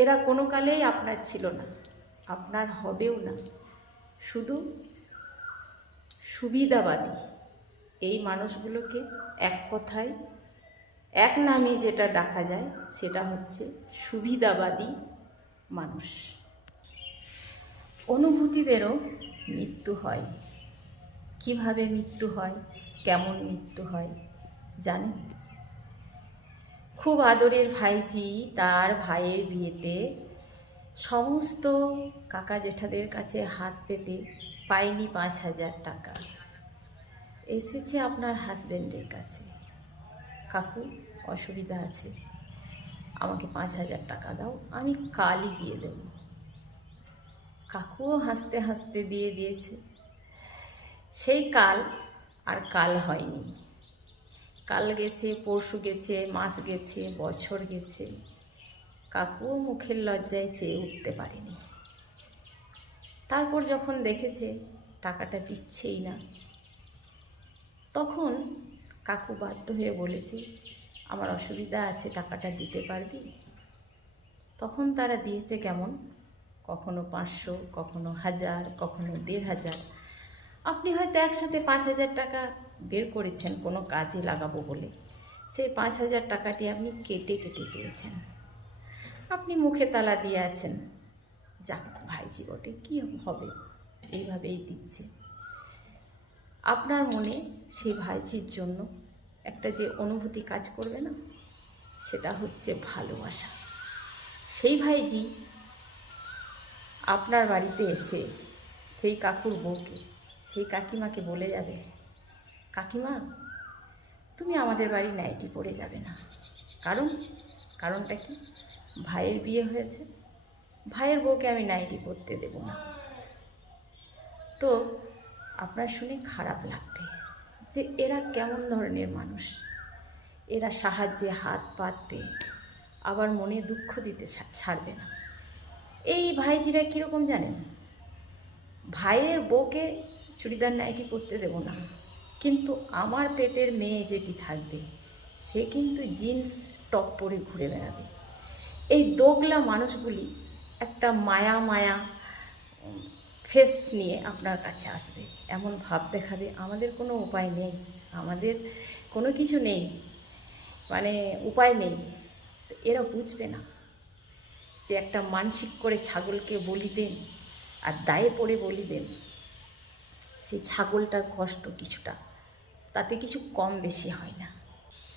এরা কোনো কালেই আপনার ছিল না, আপনার হবেও না। শুধু সুবিধাবাদী এই মানুষগুলোকে এক কথায় এক নামে যেটা ডাকা যায় সেটা হচ্ছে সুবিধাবাদী মানুষ। অনুভূতিদেরও মৃত্যু হয়। কিভাবে মৃত্যু হয়, কেমন মৃত্যু হয় জানেন? খুব আদরের ভাইজি তার ভাইয়ের বিয়েতে সমস্ত কাকা জেঠাদের কাছে হাত পেতে পায়নি 5,000 টাকা। এসেছে আপনার হাজব্যান্ডের কাছে, কাকু অসুবিধা আছে, আমাকে 5,000 টাকা দাও, আমি কালই দিয়ে দেব। কাকুও হাসতে হাসতে দিয়ে দিয়েছে। সেই কাল আর কাল হয়নি। কাল গেছে, পরশু গেছে, মাস গেছে, বছর গেছে, কাকুও মুখের লজ্জায় চেয়ে উঠতে পারেনি। তারপর যখন দেখেছে টাকাটা দিচ্ছেই না, তখন কাকু বাধ্য হয়ে বলেছে, আমার অসুবিধা আছে, টাকাটা দিতে পারবি? তখন তারা দিয়েছে কেমন, কখনো 500, কখনো 1000, কখনো 1500। আপনি হয়তো একসাথে 5,000 টাকা বের করেছেন কোনো কাজে লাগাবো বলে, সেই 5,000 টাকাটি আপনি কেটে কেটে পেয়েছেন। আপনি মুখে তালা দিয়ে আছেন, যাক ভাইজি বটে, কী হবে, এইভাবেই দিচ্ছে। আপনার মনে সেই ভাইজির জন্য একটা যে অনুভূতি কাজ করবে না, সেটা হচ্ছে ভালোবাসা। সেই ভাইজি আপনার বাড়িতে এসে সেই কাকুর বউকে, সেই কাকিমাকে বলে যাবে, কাকিমা তুমি আমাদের বাড়ি নাইটি পরে যাবে না। কারণটা কি? ভাইয়ের বিয়ে হয়েছে, ভাইয়ের বউকে আমি নাইটি পরতে দেব না। তো আপনার শুনে খারাপ লাগবে যে এরা কেমন ধরনের মানুষ। এরা সাহায্যে হাত পাতবে, আবার মনে দুঃখ দিতে ছাড়বে না। এই ভাইজিরা কীরকম জানেন? ভাইয়ের বউকে চুড়িদার নাইটি পরতে দেব না, কিন্তু আমার পেটের মেয়ে যেটি থাকবে সে কিন্তু জিন্স টপ পরে ঘুরে বেড়াবে। এই দোগলা মানুষগুলি একটা মায়া মায়া ফেস নিয়ে আপনার কাছে আসবে, এমন ভাব দেখাবে আমাদের কোনো উপায় নেই, আমাদের কোনো কিছু নেই, মানে উপায় নেই। এরা বুঝবে না যে একটা মানসিক করে ছাগলকে বলি দেন আর দায়ে পড়ে বলি দেন, সেই ছাগলটার কষ্ট কিছুটা, তাতে কিছু কম বেশি হয় না।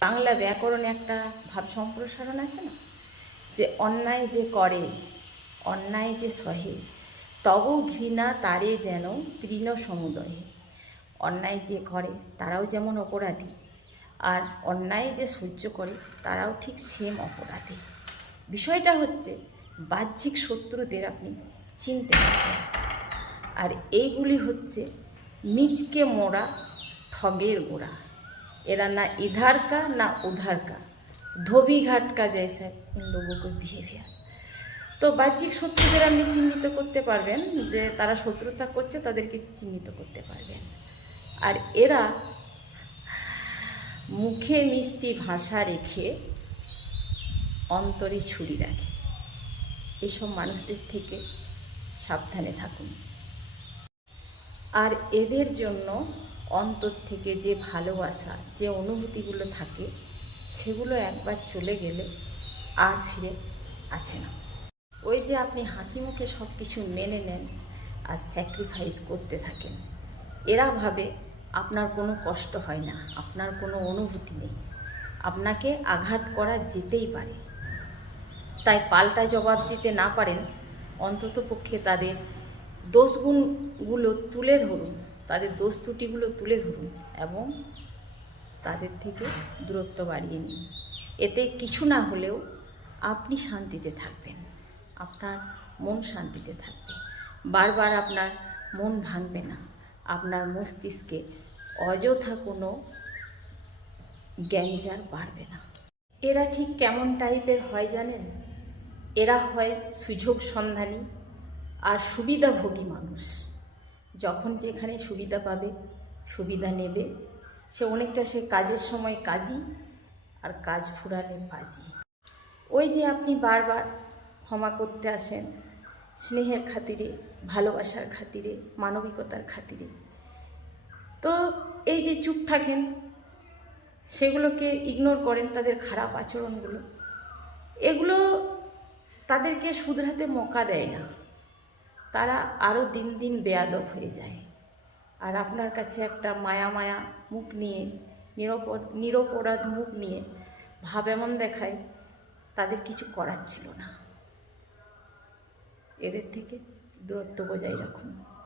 বাংলা ব্যাকরণে একটা ভাব সম্প্রসারণ আছে না, যে অন্যায় যে করে, অন্যায় যে সহে, তব ঘৃণা তারে যেন তৃণ সমুদয়ে। অন্যায় যে করে তারাও যেমন অপরাধী, আর অন্যায় যে সহ্য করে তারাও ঠিক সেম অপরাধী। বিষয়টা হচ্ছে বাহ্যিক শত্রুদের আপনি চিনতে পারবেন, আর এইগুলি হচ্ছে মিচকে মোড়া ঠগের গোড়া। এরা না ইধার কা না উধার কা, ধোবি ঘাট কা জैसा इन लोगों को बिहेवियर। তো বাহ্যিক শত্রুদের আপনি চিহ্নিত করতে পারবেন, যে তারা শত্রুতা করছে তাদেরকে চিহ্নিত করতে পারবেন। আর এরা মুখে মিষ্টি ভাষা রেখে অন্তরে ছুরি রাখে। এসব মানুষদের থেকে সাবধানে থাকুন। আর এদের জন্য অন্তর থেকে যে ভালোবাসা, যে অনুভূতিগুলো থাকে, সেগুলো একবার চলে গেলে আর ফিরে আসে না। ওই যে আপনি হাসি মুখে সব কিছু মেনে নেন আর স্যাক্রিফাইস করতে থাকেন, এরা ভাবে আপনার কোনো কষ্ট হয় না, আপনার কোনো অনুভূতি নেই, আপনাকে আঘাত করা যেতেই পারে। তাই পাল্টা জবাব দিতে না পারেন, অন্তত পক্ষে তাদের দোষগুণগুলো তুলে ধরুন, তাদের দোষ ত্রুটিগুলো তুলে ধরুন এবং তাদের থেকে দূরত্ব বাড়িয়ে নিন। এতে কিছু না হলেও আপনি শান্তিতে থাকবেন, আপনার মন শান্তিতে থাকবে, বারবার আপনার মন ভাঙবে না, আপনার মস্তিষ্কে অযথা কোনো গ্যাঞ্জার বাড়বে না। এরা ঠিক কেমন টাইপের হয় জানেন? এরা হয় সুযোগ সন্ধানী আর সুবিধাভোগী মানুষ। যখন যেখানে সুবিধা পাবে, সুবিধা নেবে, সে কাজের সময় কাজী আর কাজ ফুরালে বাজি। ওই যে আপনি বারবার ক্ষমা করতে আসেন স্নেহের খাতিরে, ভালোবাসার খাতিরে, মানবিকতার খাতিরে। তো এই যে চুপ থাকেন, সেগুলোকে ইগনোর করেন, তাদের খারাপ আচরণগুলো, এগুলো তাদেরকে শুধরাতে মৌকা দেয় না। তারা আরও দিন দিন বেয়াদব হয়ে যায়। আর আপনার কাছে একটা মায়া মায়া মুখ নিয়ে, নিরপরাধ মুখ নিয়ে ভাব এমন দেখায় তাদের কিছু করার ছিল না। এদের থেকে দূরত্ব বজায় রাখুন।